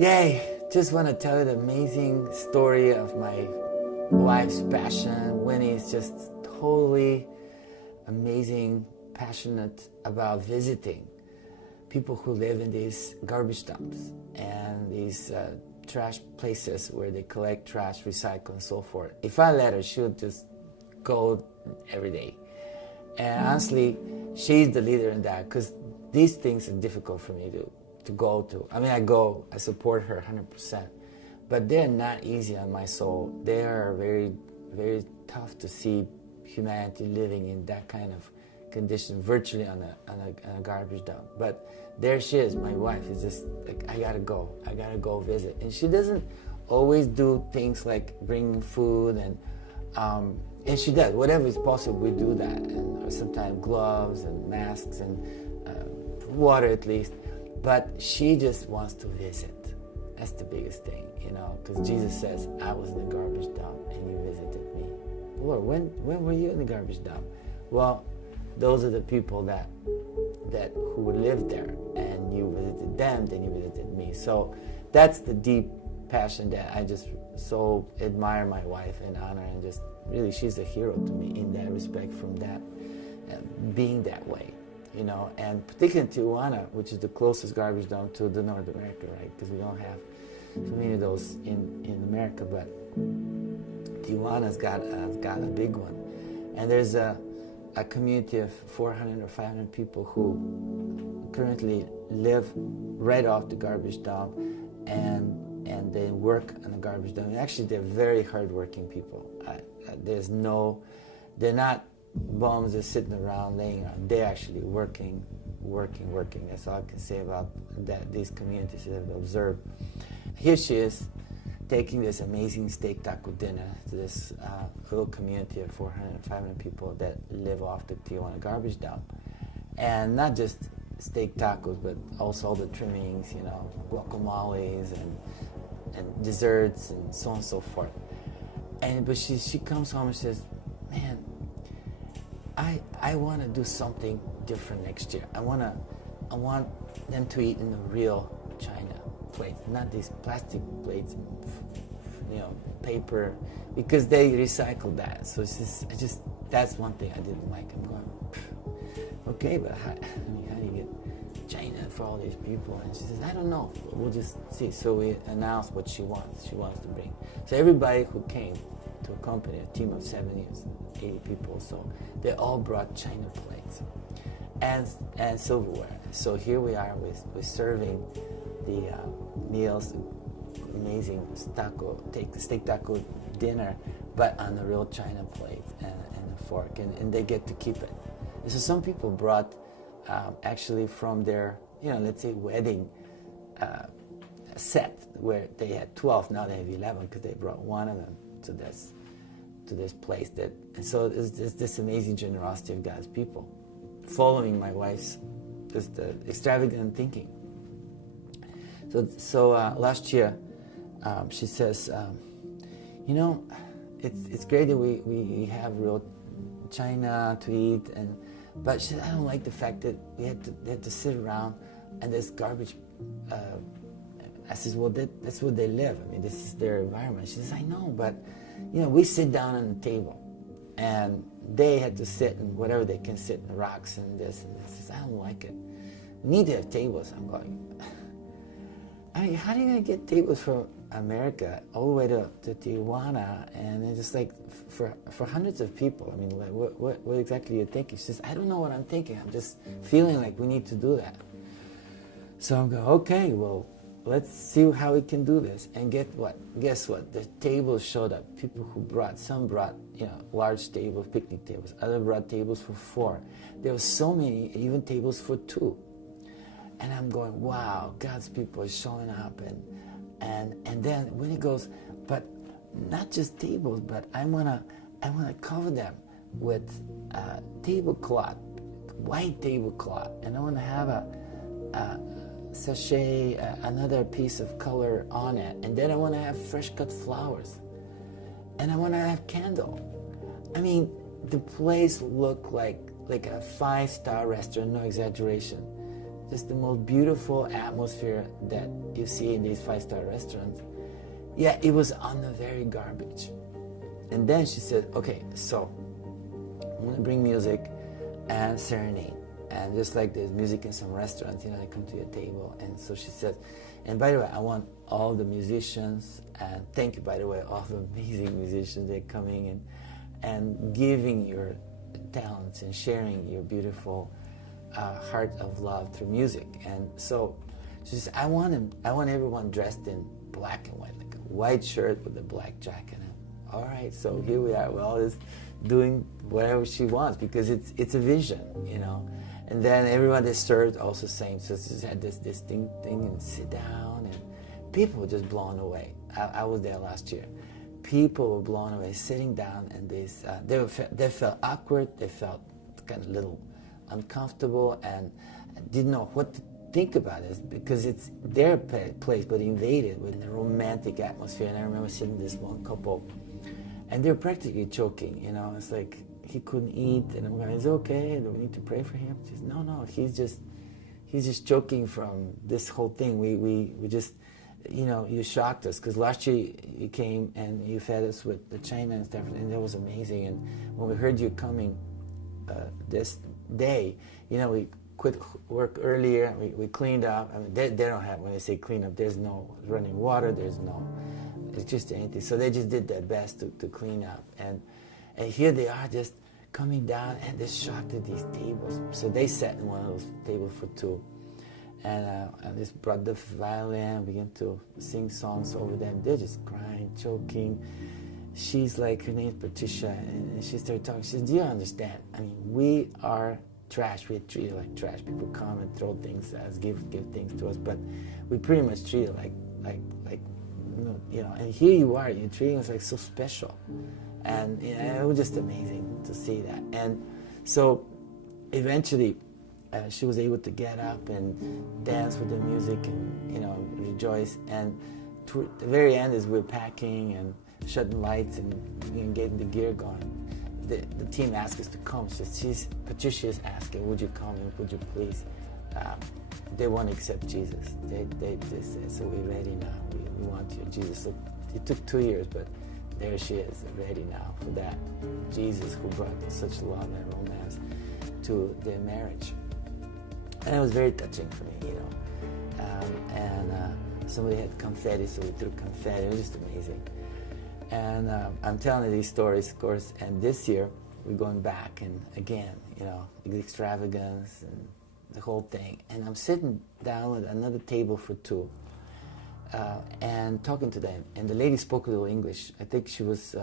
Yay! Just want to tell you the amazing story of my wife's passion. Winnie is just totally amazing, passionate about visiting people who live in these garbage dumps and these trash places where they collect trash, recycle, and so forth. If I let her, she would just go every day. And honestly, she's the leader in that, because these things are difficult for me to go to. I mean, I support her 100%, but they're not easy on my soul. They are very, very tough to see humanity living in that kind of condition, virtually on a garbage dump. But there she is, my wife is just like, I gotta go visit. And she doesn't always do things like bringing food and she does, whatever is possible, we do that. And sometimes gloves and masks and water at least. But she just wants to visit. That's the biggest thing, because Jesus says, I was in the garbage dump and you visited me. Lord, when were you in the garbage dump? Well, those are the people that who live there, and you visited them, then you visited me. So that's the deep passion that I just so admire my wife and honor, and just really she's a hero to me in that respect, from that being that way, and particularly in Tijuana, which is the closest garbage dump to the North America, right? Because we don't have so many of those in America, but Tijuana's got a big one, and there's a community of 400 or 500 people who currently live right off the garbage dump, and they work on the garbage dump. And actually, they're very hardworking people. They're not bums just sitting around laying around. They're actually working. That's all I can say about that. These communities that I've observed. Here she is, taking this amazing steak taco dinner to this little community of 400, 500 people that live off the Tijuana garbage dump. And not just steak tacos, but also all the trimmings, guacamoles and desserts and so on and so forth. But she comes home and says, man, I want to do something different next year. I want them to eat in the real China plates, not these plastic plates, paper, because they recycle that. So it's just that's one thing I didn't like. I'm going, okay, but how do you get China for all these people? And she says, I don't know. We'll just see. So we announced what she wants. She wants to bring. So everybody who came to accompany a team of 70 or 80 people, so they all brought China plates and silverware. So here we are with serving the meals, amazing steak taco dinner, but on a real China plate and a fork, and they get to keep it. And so some people brought actually from their, let's say wedding set where they had 12, now they have 11 because they brought one of them to this place. And so there's this amazing generosity of God's people following my wife's just extravagant thinking. So last year, she says, it's great that we have real China to eat, but she said, I don't like the fact that they had to sit around and there's garbage. I says, well, that's where they live. I mean, this is their environment. She says, I know, but we sit down on the table, and they had to sit in whatever they can sit in rocks and this and this. She says, I don't like it. We need to have tables. I'm going, I mean, how are you going to get tables from America all the way to Tijuana? And it's just like for hundreds of people. I mean, like, what exactly are you thinking? She says, I don't know what I'm thinking. I'm just feeling like we need to do that. So I'm going, okay, well, let's see how we can do this. And guess what? The tables showed up. People some brought, large tables, picnic tables. Others brought tables for 4. There were so many, even tables for 2. And I'm going, wow, God's people are showing up. And then when he goes, but not just tables, but I wanna cover them with tablecloth, white tablecloth, and I wanna have a sachet, another piece of color on it, and then I wanna have fresh cut flowers, and I wanna have candle. I mean, the place looked like a 5-star restaurant, no exaggeration. just the most beautiful atmosphere that you see in these 5-star restaurants. Yeah, it was on the very garbage. And then she said, okay, so I'm gonna bring music and serenade. And just like there's music in some restaurants, you know, they come to your table. And so she said, and by the way, I want all the musicians, and thank you, by the way, all the amazing musicians that are coming in and giving your talents and sharing your beautiful heart of love through music. And so she said, I want everyone dressed in black and white, like a white shirt with a black jacket. All right, so here we are. We're all just doing whatever she wants because it's a vision, you know. And then everyone that served also same. So she just had this distinct thing and sit down, and people were just blown away. I was there last year. People were blown away sitting down, and they felt awkward. They felt kind of a little uncomfortable and didn't know what to think about it because it's their place, but invaded with a romantic atmosphere. And I remember sitting with this one couple, and they were practically choking. You know, it's like he couldn't eat, and I'm going, "Is it okay? Do we need to pray for him?" She says, "No, he's just choking from this whole thing. We just, you know, you shocked us because last year you came and you fed us with the China and stuff, and that was amazing. And when we heard you coming this day, you know, we quit work earlier. We cleaned up. I mean, they don't have, when they say clean up, there's no running water. It's just anything. So they just did their best to clean up. And here they are just coming down and they're shocked at these tables. So they sat in one of those tables for two. And I just brought the violin, began to sing songs over them. They're just crying, choking. She's like, her name's Patricia, and she started talking. She says, do you understand? I mean, we are trash. We're treated like trash. People come and throw things at us, give things to us, but we pretty much treat it like you know. And here you are, you're treating us like so special, and you know, it was just amazing to see that. And so, eventually, she was able to get up and dance with the music and, you know, rejoice. And to the very end, as we're packing and shutting lights and getting the gear going, the team asked us to come. Patricia's asking, would you come and would you please? They want to accept Jesus. They said, so we're ready now. We want you, Jesus. So it took 2 years, but there she is, ready now for that. Jesus who brought such love and romance to their marriage. And it was very touching for me, you know. Somebody had confetti, so we threw confetti. It was just amazing. And I'm telling you these stories, of course, and this year we're going back, and again, you know, the extravagance and the whole thing. And I'm sitting down at another table for two and talking to them. And the lady spoke a little English. I think she was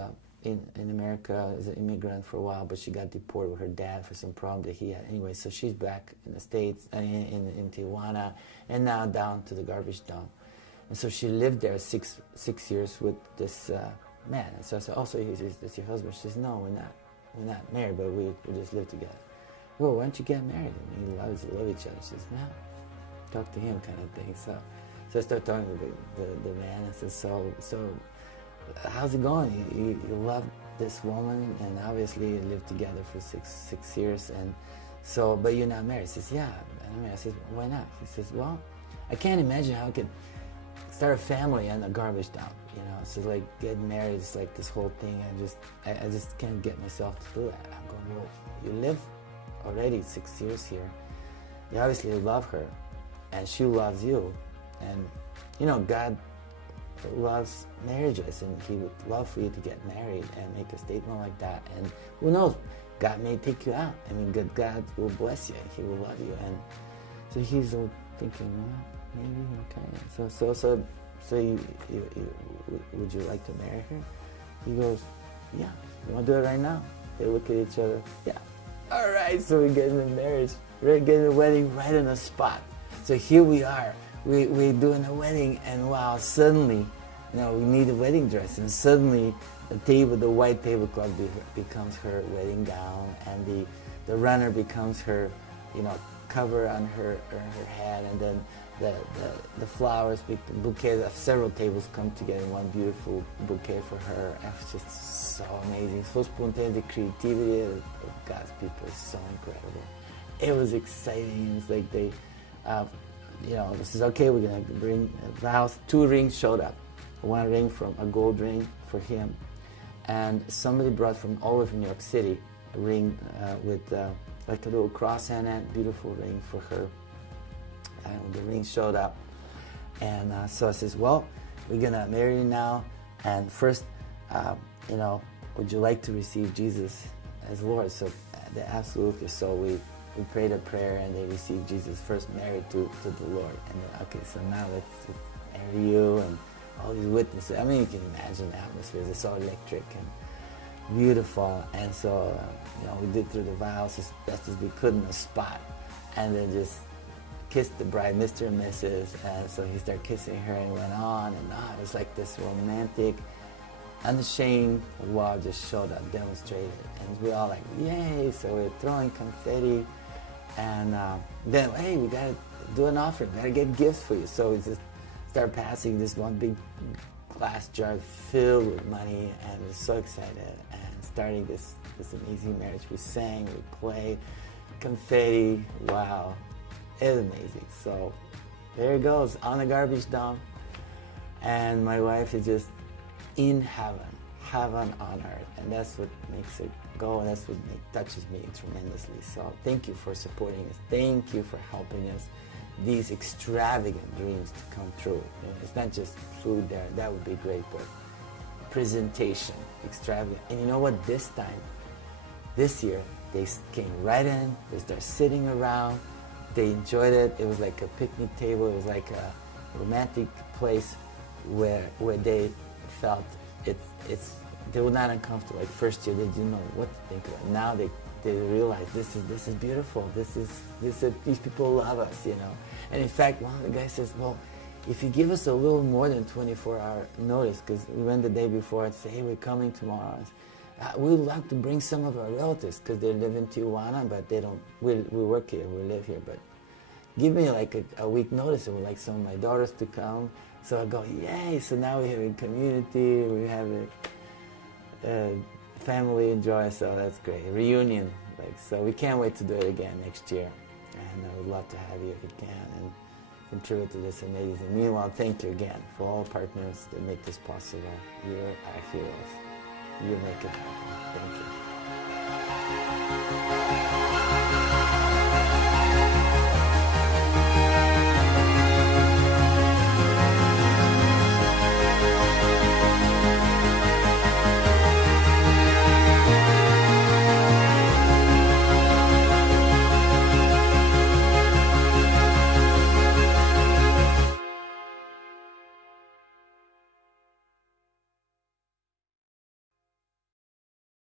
in America as an immigrant for a while, but she got deported with her dad for some problem that he had. Anyway, so she's back in the States, in Tijuana, and now down to the garbage dump. And so she lived there six years with this man. And so I said, also, that's your husband? She says, no, we're not married, but we just live together. Well, why don't you get married? I mean, you love each other. She says, no, talk to him kind of thing. So I started talking to the man. I said, so how's it going? You love this woman, and obviously you lived together for six years, and so, but you're not married. He says, yeah, I'm married. I said, why not? He says, well, I can't imagine how I could start a family on a garbage dump, you know. So like getting married is like this whole thing. I just can't get myself to do that. I'm going, well, you live already 6 years here. You obviously love her, and she loves you, and you know, God loves marriages, and he would love for you to get married and make a statement like that. And who knows, God may take you out. I mean, God will bless you. He will love you. And so he's thinking, well, maybe, okay. So you would you like to marry her? He goes, yeah. You want to do it right now? They look at each other. Yeah. All right. So we get in the marriage. We're getting the wedding right on the spot. So here we are. We're doing a wedding, and wow, suddenly, you know, we need a wedding dress, and suddenly the white tablecloth becomes her wedding gown, and the runner becomes her, you know, cover on her head, and then the flowers, bouquet of several tables come together in one beautiful bouquet for her. And it's just so amazing, so spontaneous. The creativity of God's people is so incredible. It was exciting. It's like This is okay, we're going to bring vows. 2 rings showed up. 1 ring from a gold ring for him. And somebody brought from all over New York City a ring with like a little cross on it, beautiful ring for her. And the ring showed up. And so I says, well, we're going to marry you now. And first, would you like to receive Jesus as Lord? So they absolutely. So we prayed a prayer and they received Jesus first, married to the Lord. And then, okay, so now let's marry you, and all these witnesses. I mean, you can imagine the atmosphere. It's so electric and beautiful. And so, we did through the vows as best as we could in the spot. And then just kissed the bride, Mr. and Mrs. And so he started kissing her and went on and on. It was like this romantic, unashamed wow just showed up, demonstrated. And we all like, yay! So we're throwing confetti. And then, hey, we got to do an offering. We got to get gifts for you. So we just started passing this one big glass jar filled with money, and we're so excited. And starting this amazing marriage. We sang, we played, confetti. Wow, it was amazing. So there it goes, on the garbage dump. And my wife is just in heaven on earth, and that's what makes it go, and that's what touches me tremendously. So thank you for supporting us. Thank you for helping us these extravagant dreams to come true. It's not just food there, that would be great, but presentation, extravagant. And you know what, this year, they came right in, they started sitting around, they enjoyed it. It was like a picnic table, it was like a romantic place where they felt they were not uncomfortable. Like first year, they didn't know what to think about. Now they realize this is beautiful. These people love us, And in fact, one of the guys says, well, if you give us a little more than 24-hour notice, because we went the day before and say, hey, we're coming tomorrow. We would like to bring some of our relatives because they live in Tijuana, but they don't. We work here, we live here, but give me like a week notice. I would like some of my daughters to come. So I go, yay! So now we have a community, we have a family enjoy. So that's great. A reunion, so we can't wait to do it again next year. And I would love to have you if you can and contribute to this amazing. Meanwhile, thank you again for all partners that make this possible. You're our heroes. You make it happen. Thank you.